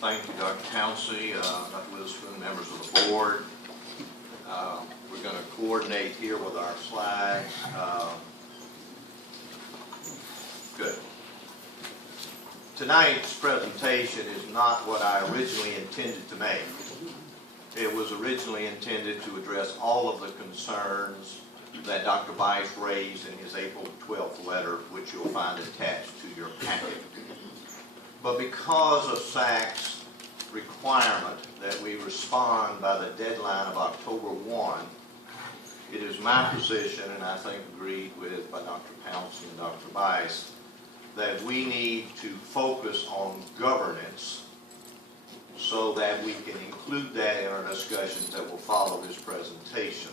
Thank you, Dr. Pouncey, Dr. Witherspoon, members of the board. We're going to coordinate here with our slides. Good. Tonight's presentation is not what I originally intended to make. It was originally intended to address all of the concerns that Dr. Weiss raised in his April 12th letter, which you'll find attached to your packet. But because of SAC's requirement that we respond by the deadline of October 1, it is my position, and I think agreed with by Dr. Pouncey and Dr. Weiss, that we need to focus on governance so that we can include that in our discussions that will follow this presentation.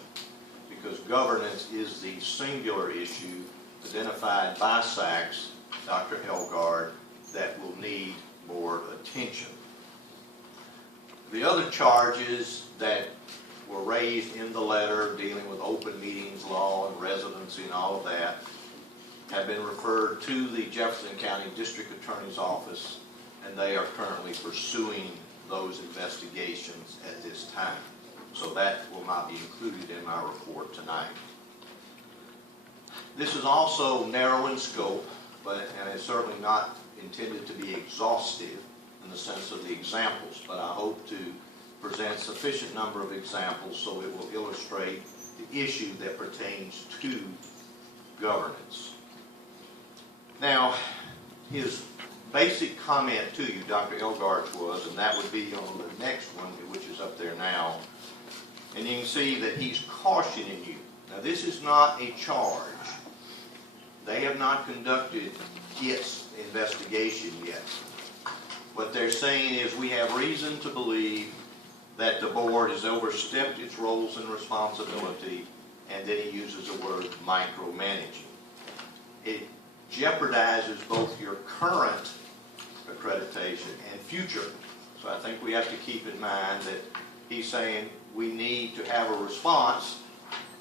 Because governance is the singular issue identified by SACS, Dr. Elgard, that will need more attention. The other charges that were raised in the letter dealing with open meetings law and residency and all of that have been referred to the Jefferson County District Attorney's Office, and they are currently pursuing those investigations at this time. So that will not be included in my report tonight. This is also narrow in scope, and it's certainly not intended to be exhaustive in the sense of the examples, but I hope to present sufficient number of examples so it will illustrate the issue that pertains to governance. Now, his basic comment to you, Dr. Elgard's was, and that would be on the next one, which is up there now, and you can see that he's cautioning you. Now, this is not a charge. They have not conducted its investigation yet. What they're saying is we have reason to believe that the board has overstepped its roles and responsibility, and then he uses the word micromanaging. It jeopardizes both your current accreditation and future. So I think we have to keep in mind that he's saying we need to have a response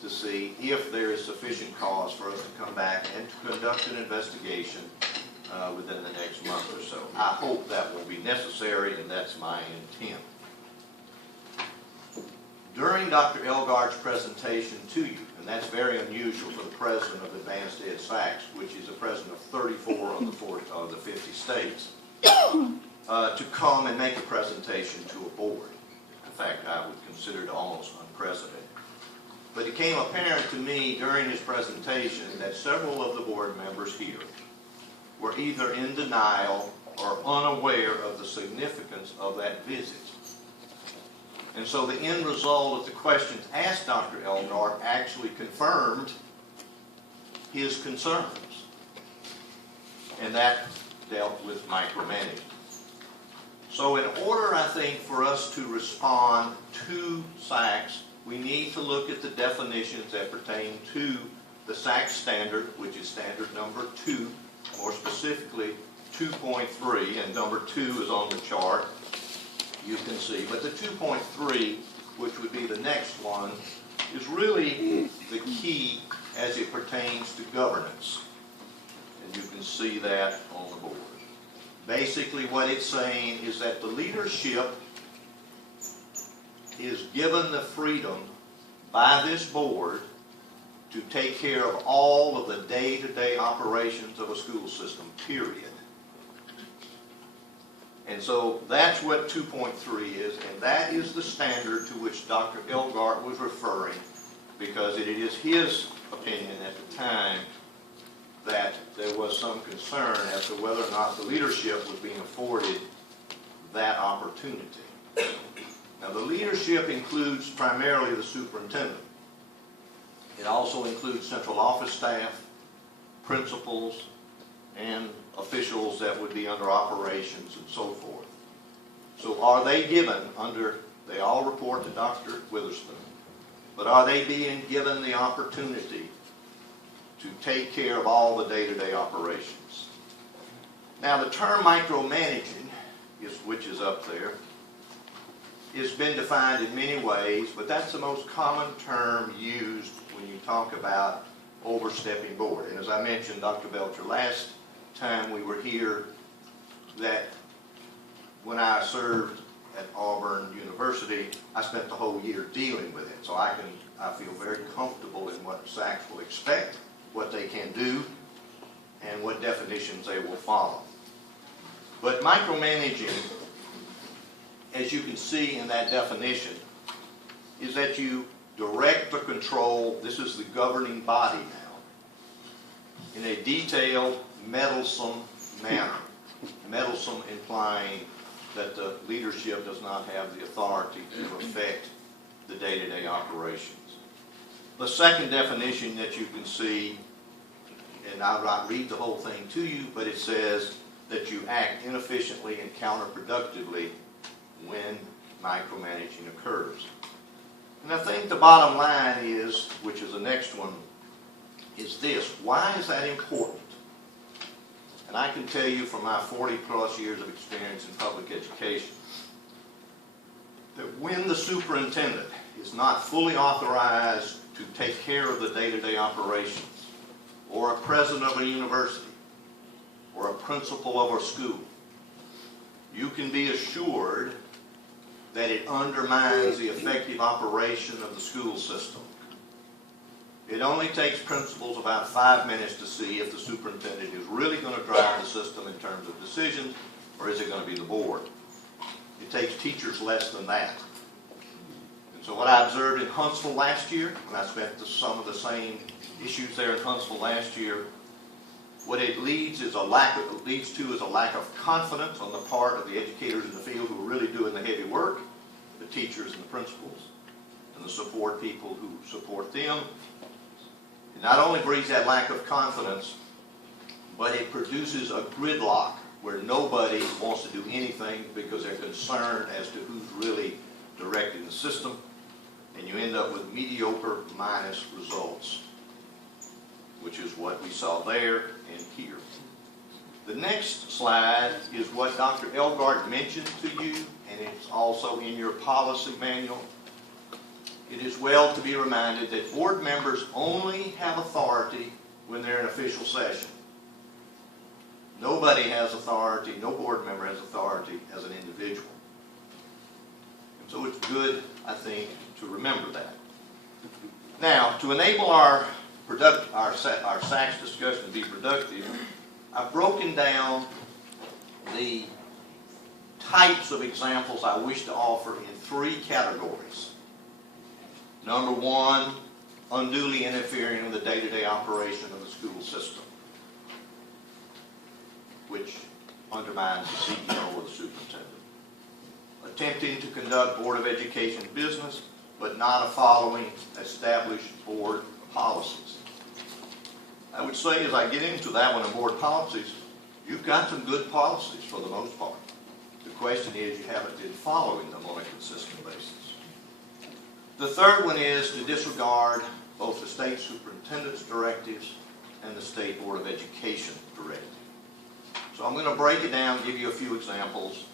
to see if there is sufficient cause for us to come back and to conduct an investigation within the next month or so. I hope that will be necessary, and that's my intent. During Dr. Elgard's presentation to you, and that's very unusual for the president of Advanced Ed SACS, which is the president of 34 of the 50 states, to come and make a presentation to a board. In fact, I would consider it almost unprecedented. But it became apparent to me during his presentation that several of the board members here were either in denial or unaware of the significance of that visit. And so the end result of the questions asked Dr. Elgard actually confirmed his concerns. And that dealt with micromanagement. So in order, I think, for us to respond to SACS, we need to look at the definitions that pertain to the SACS standard, which is standard number 2, more specifically 2.3, and number 2 is on the chart, you can see. But the 2.3, which would be the next one, is really the key as it pertains to governance. And you can see that on the board. Basically what it's saying is that the leadership is given the freedom by this board to take care of all of the day-to-day operations of a school system, period. And so that's what 2.3 is, and that is the standard to which Dr. Elgard was referring, because it is his opinion at the time that there was some concern as to whether or not the leadership was being afforded that opportunity. Now, the leadership includes primarily the superintendent. It also includes central office staff, principals, and officials that would be under operations and so forth. So are they given they all report to Dr. Witherspoon, but are they being given the opportunity to take care of all the day-to-day operations? Now, the term micromanaging, which is up there, has been defined in many ways, but that's the most common term used when you talk about overstepping board. And as I mentioned, Dr. Belcher, last time we were here, that when I served at Auburn University, I spent the whole year dealing with it. So I feel very comfortable in what SACs will expect, what they can do, and what definitions they will follow. But micromanaging, as you can see in that definition, is that you direct or control, this is the governing body now, in a detailed, meddlesome manner. Meddlesome implying that the leadership does not have the authority to affect the day-to-day operations. The second definition that you can see, and I'll not read the whole thing to you, but it says that you act inefficiently and counterproductively when micromanaging occurs. And I think the bottom line is, which is the next one, is this: why is that important? And I can tell you from my 40+ years of experience in public education that when the superintendent is not fully authorized to take care of the day-to-day operations, or a president of a university, or a principal of a school, you can be assured that it undermines the effective operation of the school system. It only takes principals about 5 minutes to see if the superintendent is really going to drive the system in terms of decisions, or is it going to be the board. It takes teachers less than that. And so what I observed in Huntsville last year, when I spent some of the same issues there in Huntsville last year, what it leads to is a lack of confidence on the part of the educators in the field who are really doing the heavy work, the teachers and the principals, and the support people who support them. It not only breeds that lack of confidence, but it produces a gridlock where nobody wants to do anything because they're concerned as to who's really directing the system, and you end up with mediocre minus results, which is what we saw there and here. The next slide is what Dr. Elgart mentioned to you, and it's also in your policy manual. It is well to be reminded that board members only have authority when they're in official session. Nobody has authority, no board member has authority as an individual. And so it's good, I think, to remember that. Now, to enable our SACS discussion to be productive, I've broken down the types of examples I wish to offer in 3 categories. Number 1, unduly interfering in the day-to-day operation of the school system, which undermines the CEO or the superintendent. Attempting to conduct Board of Education business, but not following established board policies. I would say, as I get into that one in board policies, you've got some good policies for the most part. The question is, you haven't been following them on a consistent basis. The third one is to disregard both the state superintendent's directives and the State Board of Education directive. So I'm going to break it down and give you a few examples.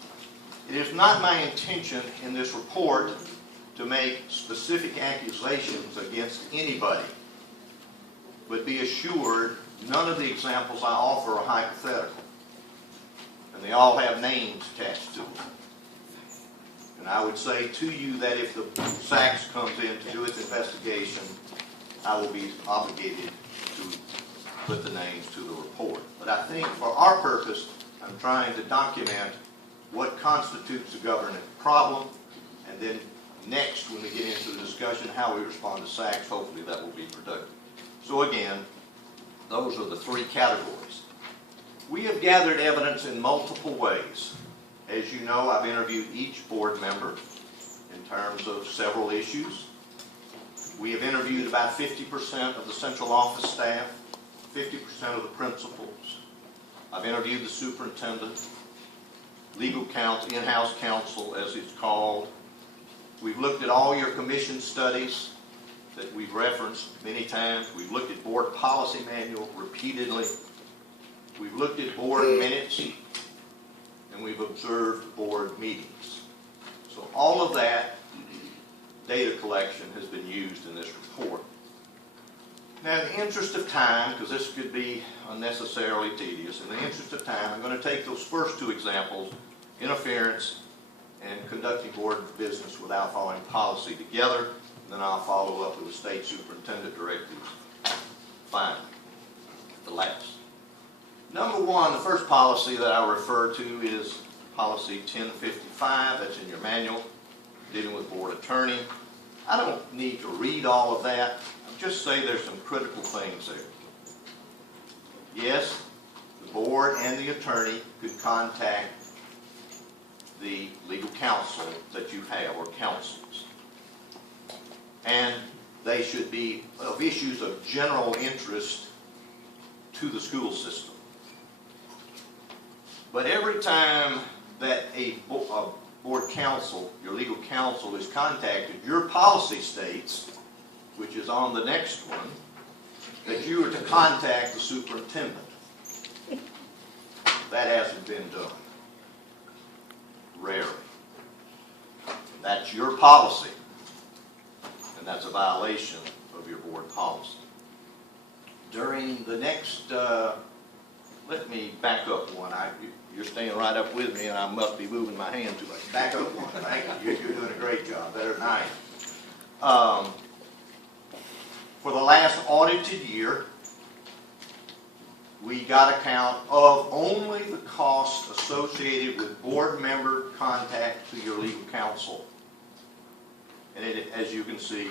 It is not my intention in this report to make specific accusations against anybody, but be assured none of the examples I offer are hypothetical, and they all have names attached to them. And I would say to you that if the SACS comes in to do its investigation, I will be obligated to put the names to the report. But I think for our purpose, I'm trying to document what constitutes a governance problem, and then next, when we get into the discussion how we respond to SACS, hopefully that will be productive. So again, those are the 3 categories. We have gathered evidence in multiple ways. As you know, I've interviewed each board member in terms of several issues. We have interviewed about 50% of the central office staff, 50% of the principals. I've interviewed the superintendent, legal counsel, in-house counsel as it's called. We've looked at all your commission studies that we've referenced many times. We've looked at board policy manual repeatedly. We've looked at board minutes, and we've observed board meetings. So all of that data collection has been used in this report. Now, in the interest of time, because this could be unnecessarily tedious, in the interest of time, I'm going to take those first 2 examples interference, and conducting board business without following policy together. Then I'll follow up with the state superintendent directives. Finally, the last. Number one, the first policy that I refer to is policy 1055. That's in your manual, dealing with board attorney. I don't need to read all of that. I'll just say there's some critical things there. Yes, the board and the attorney could contact the legal counsel that you have, or counsels. And they should be of issues of general interest to the school system. But every time that a board counsel, your legal counsel, is contacted, your policy states, which is on the next one, that you are to contact the superintendent. That hasn't been done. Rarely. That's your policy, and that's a violation of your board policy. During the next, let me back up one. You're staying right up with me, and I must be moving my hand too much. Back up one. Thank you. You're doing a great job, better than I am. For the last audited year, we got a count of only the cost associated with board member contact to your legal counsel. And it, as you can see,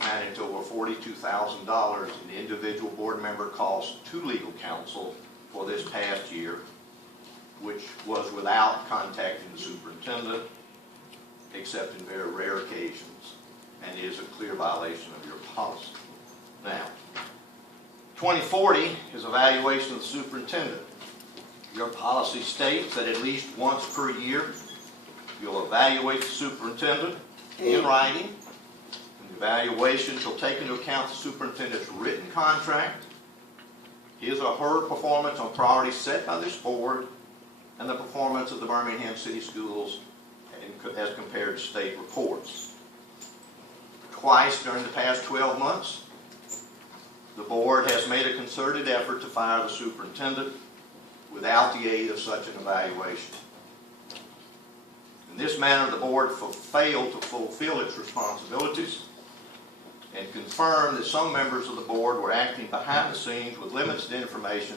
amounted to over $42,000 in the individual board member costs to legal counsel for this past year, which was without contacting the superintendent, except in very rare occasions, and is a clear violation of your policy. Now, 2040 is evaluation of the superintendent. Your policy states that at least once per year, you'll evaluate the superintendent in writing. And the evaluation shall take into account the superintendent's written contract, his or her performance on priorities set by this board, and the performance of the Birmingham City Schools as compared to state reports. Twice during the past 12 months, the board has made a concerted effort to fire the superintendent without the aid of such an evaluation. In this manner, the board failed to fulfill its responsibilities and confirmed that some members of the board were acting behind the scenes with limited information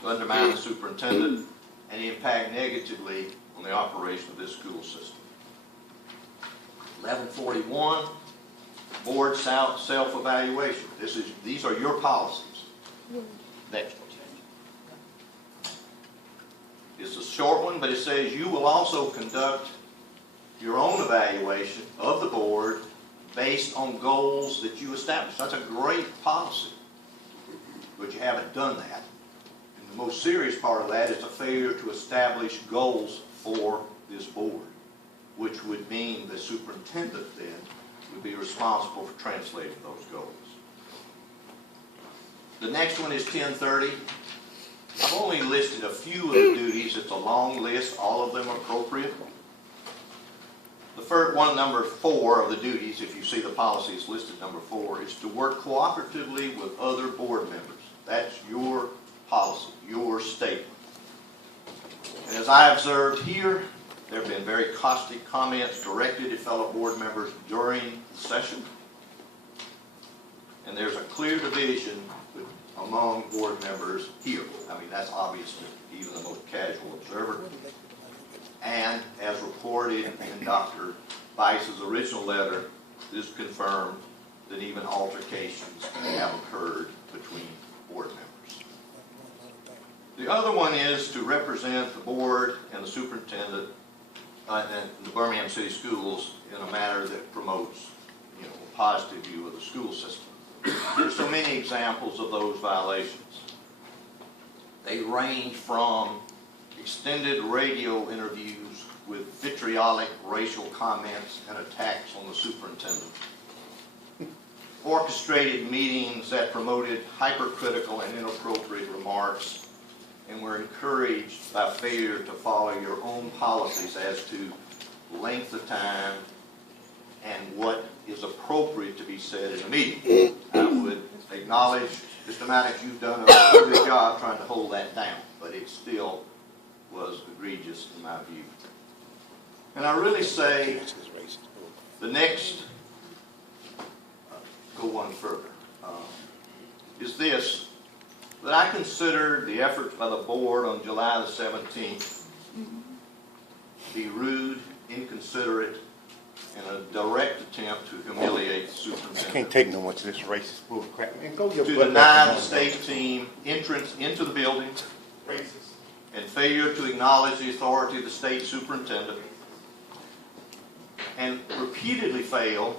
to undermine the superintendent and impact negatively on the operation of this school system. 1141. Board self-evaluation. These are your policies. Next one. It's a short one, but it says you will also conduct your own evaluation of the board based on goals that you establish. That's a great policy, but you haven't done that. And the most serious part of that is a failure to establish goals for this board, which would mean the superintendent then would be responsible for translating those goals. The next one is 1030. I've only listed a few of the duties. It's a long list, all of them appropriate. The first one, number 4 of the duties, if you see the policy is listed number 4, is to work cooperatively with other board members. That's your policy, your statement. And as I observed here, there have been very caustic comments directed at fellow board members during the session. And there's a clear division among board members here. I mean, that's obvious to even the most casual observer. And as reported in Dr. Bice's original letter, it is confirmed that even altercations have occurred between board members. The other one is to represent the board and the superintendent and the Birmingham City Schools in a manner that promotes, a positive view of the school system. There's so many examples of those violations. They range from extended radio interviews with vitriolic racial comments and attacks on the superintendent, orchestrated meetings that promoted hypercritical and inappropriate remarks and were encouraged by failure to follow your own policies as to length of time and what is appropriate to be said in a meeting. I would acknowledge, Mr. Maddox, you've done a good job trying to hold that down, but it still was egregious in my view. And I really say the next, go one further, is this, that I consider the efforts by the board on July the 17th to be rude, inconsiderate, and a direct attempt to humiliate the I superintendent. can't take no much of this racist bull crap, man. Go your To butt deny back the home, state team entrance into the building man. Racist. and failure to acknowledge the authority of the state superintendent, and repeatedly fail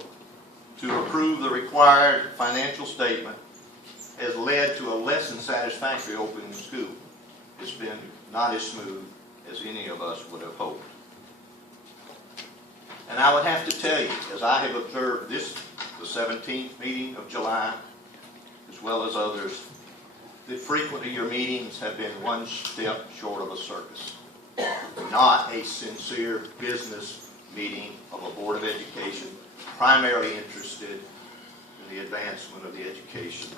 to approve the required financial statement, has led to a less than satisfactory opening of school. It's been not as smooth as any of us would have hoped. And I would have to tell you, as I have observed this, the 17th meeting of July, as well as others, that frequently your meetings have been one step short of a circus. Not a sincere business meeting of a Board of Education primarily interested in the advancement of the education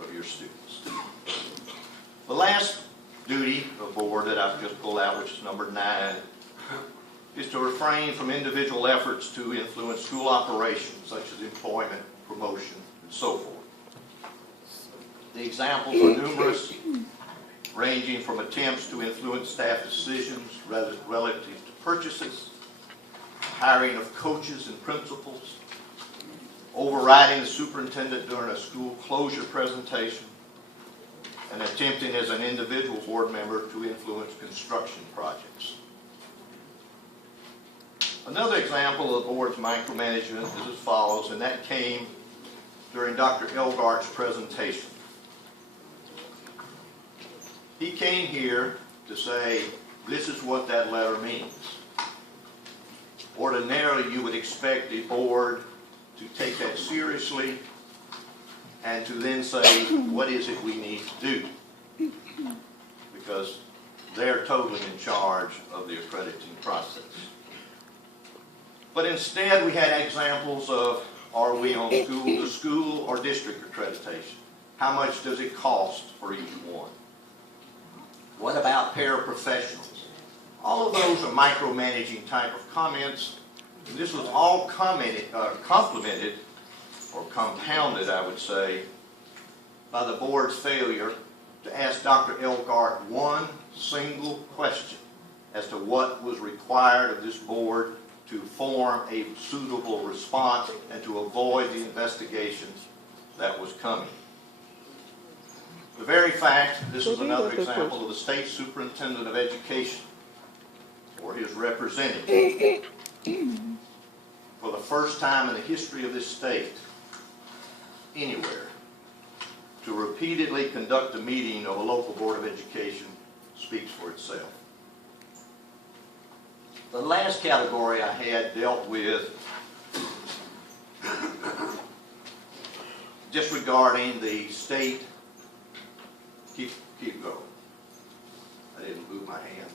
of your students. The last duty of board that I've just pulled out, which is number 9, is to refrain from individual efforts to influence school operations such as employment, promotion, and so forth. The examples are numerous, ranging from attempts to influence staff decisions relative to purchases, hiring of coaches and principals, overriding the superintendent during a school closure presentation, and attempting as an individual board member to influence construction projects. Another example of the board's micromanagement is as follows, and that came during Dr. Elgart's presentation. He came here to say, this is what that letter means. Ordinarily, you would expect the board to take that seriously and to then say, what is it we need to do? Because they're totally in charge of the accrediting process. But instead, we had examples of, are we on school-to-school or district accreditation? How much does it cost for each one? What about paraprofessionals? All of those are micromanaging type of comments. And this was all complemented, or compounded, I would say, by the board's failure to ask Dr. Elgart one single question as to what was required of this board to form a suitable response and to avoid the investigations that was coming. The very fact, this is another example of the state superintendent of education or his representative, for the first time in the history of this state, anywhere, to repeatedly conduct a meeting of a local board of education speaks for itself. The last category I had dealt with disregarding the state. Keep going. I didn't move my hand.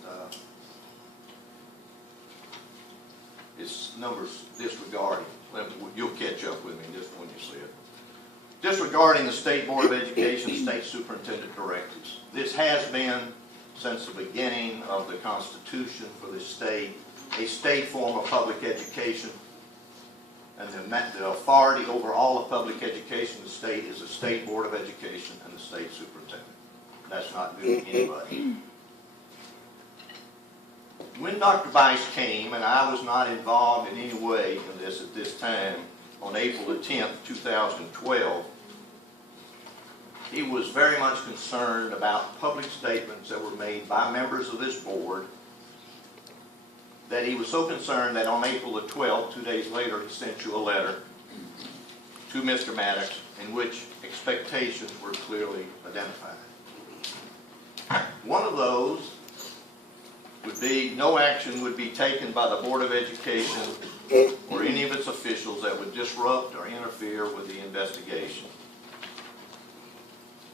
It's numbers disregarding. You'll catch up with me just when you see it. Disregarding the State Board of Education, State Superintendent directives. This has been, since the beginning of the Constitution for the state, a state form of public education. And the authority over all of public education in the state is the State Board of Education and the State Superintendent. That's not new to anybody. When Dr. Bice came, and I was not involved in any way in this at this time, on April the 10th, 2012, he was very much concerned about public statements that were made by members of this board, that he was so concerned that on April the 12th, 2 days later, he sent you a letter to Mr. Maddox in which expectations were clearly identified. One of those would be no action would be taken by the Board of Education or any of its officials that would disrupt or interfere with the investigation.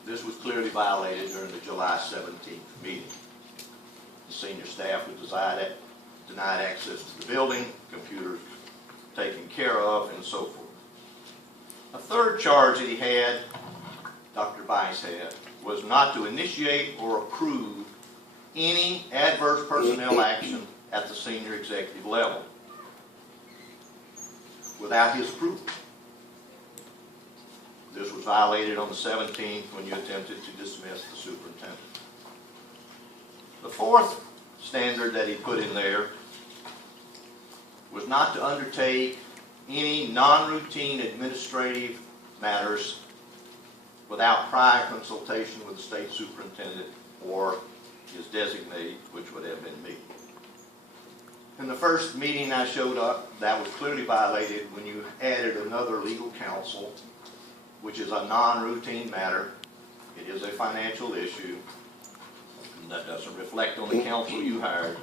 This was clearly violated during the July 17th meeting. The senior staff was denied access to the building, computers taken care of, and so forth. A third charge that he had, Dr. Bice had, was not to initiate or approve any adverse personnel action at the senior executive level without his approval. This was violated on the 17th when you attempted to dismiss the superintendent. The fourth standard that he put in there was not to undertake any non-routine administrative matters without prior consultation with the state superintendent or his designee, which would have been me. In the first meeting I showed up, that was clearly violated when you added another legal counsel, which is a non-routine matter. It is a financial issue. That doesn't reflect on the counsel you hired,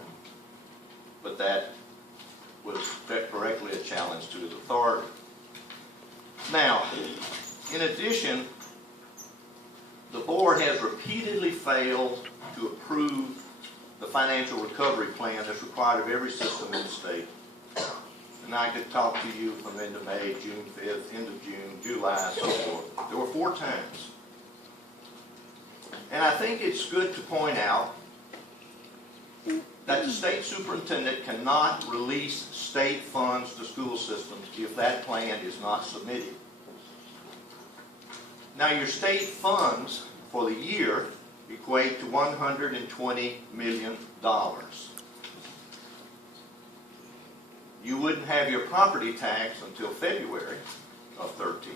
but that was correctly a challenge to his authority. Now, in addition, the board has repeatedly failed to approve the financial recovery plan that's required of every system in the state. And I could talk to you from end of May, June 5th, end of June, July, so forth. There were 4 times. And I think it's good to point out that the state superintendent cannot release state funds to school systems if that plan is not submitted. Now, your state funds for the year equate to $120 million. You wouldn't have your property tax until February of 13.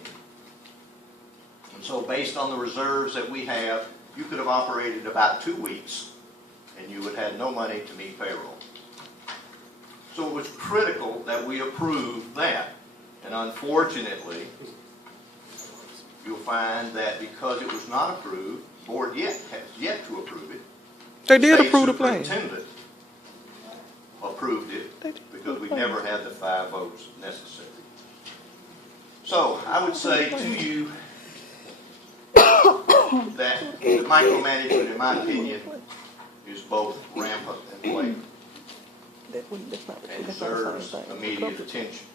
And so based on the reserves that we have, you could have operated about 2 weeks and you would have no money to meet payroll. So it was critical that we approve that. And unfortunately, you'll find that because it was not approved, the board has yet to approve it. They did approve the plan. The superintendent approved it because we never had the 5 votes necessary. So I would say to you that the micromanagement, in my opinion, is both rampant and blatant and deserves immediate attention.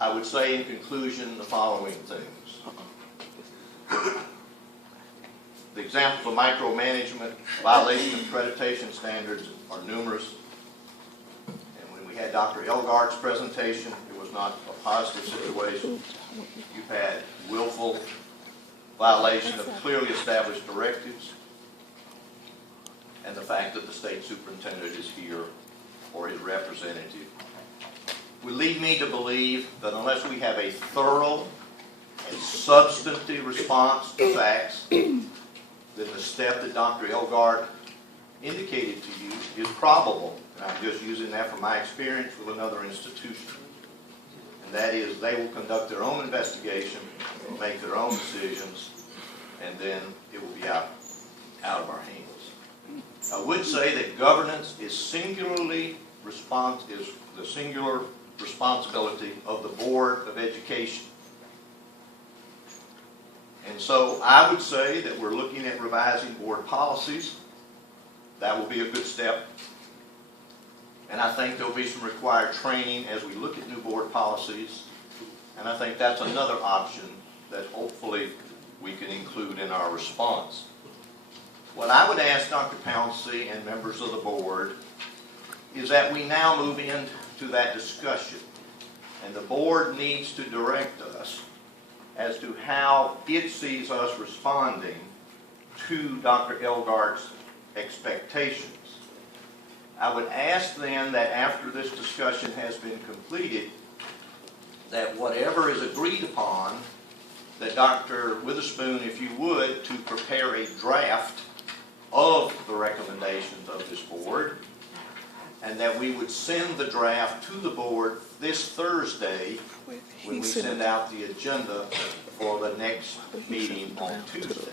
I would say in conclusion the following things. The examples of micromanagement, violation of accreditation standards are numerous. And when we had Dr. Elgart's presentation, it was not a positive situation. You've had willful violation of clearly established directives, and the fact that the state superintendent is here or his representative would lead me to believe that unless we have a thorough and substantive response to facts, then the step that Dr. Elgart indicated to you is probable. And I'm just using that from my experience with another institution. And that is they will conduct their own investigation, make their own decisions, and then it will be out of our hands. I would say that governance is the singular responsibility of the Board of Education. And so I would say that we're looking at revising board policies. That will be a good step. And I think there will be some required training as we look at new board policies. And I think that's another option that hopefully we can include in our response. What I would ask Dr. Pouncey and members of the board is that we now move into that discussion. And the board needs to direct us as to how it sees us responding to Dr. Elgart's expectations. I would ask then that after this discussion has been completed, that whatever is agreed upon, that Dr. Witherspoon, if you would, to prepare a draft of the recommendations of this board, and that we would send the draft to the board this Thursday when we send out the agenda for the next meeting on Tuesday.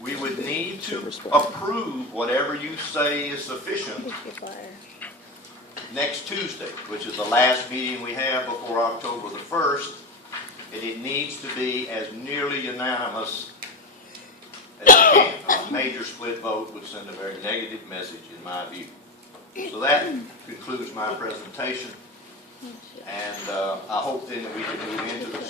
We would need to approve whatever you say is sufficient next Tuesday, which is the last meeting we have before October the 1st, and it needs to be as nearly unanimous as it can. A major split vote would send a very negative message in my view. So that concludes my presentation, and I hope then that we can move into the